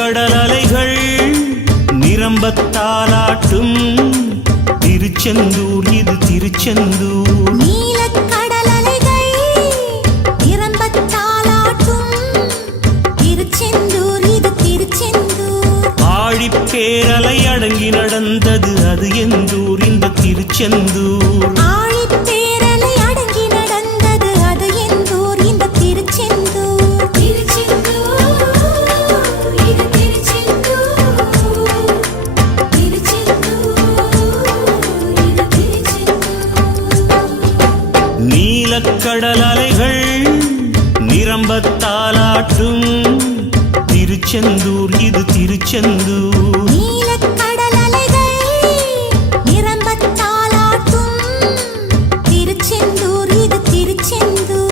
நீலக்கடல் அலைகள் நிரம்பத்தாலாட்டும் திருச்செந்தூர் இது திருச்செந்தூர். நீலக்கடல் அலைகள் நிரம்பத்தாலாட்டும் திருச்செந்தூர் இது திருச்செந்தூர். ஆழிப்பேரலை அடங்கி நடந்தது அது எந்தூர் இந்த திருச்செந்தூர். ஆழிப்பேரலை அடங்கி நடந்தது அது எந்தூர் இந்த திருச்செந்தூர். திருச்செந்தூர் இது திருச்செந்தூர். திருச்செந்தூர் இது திருச்செந்தூர். நீலக்கடல் அலைகள் நிரம்பத்தாலாட்டும் திருச்செந்தூர் இது திருச்செந்தூர்.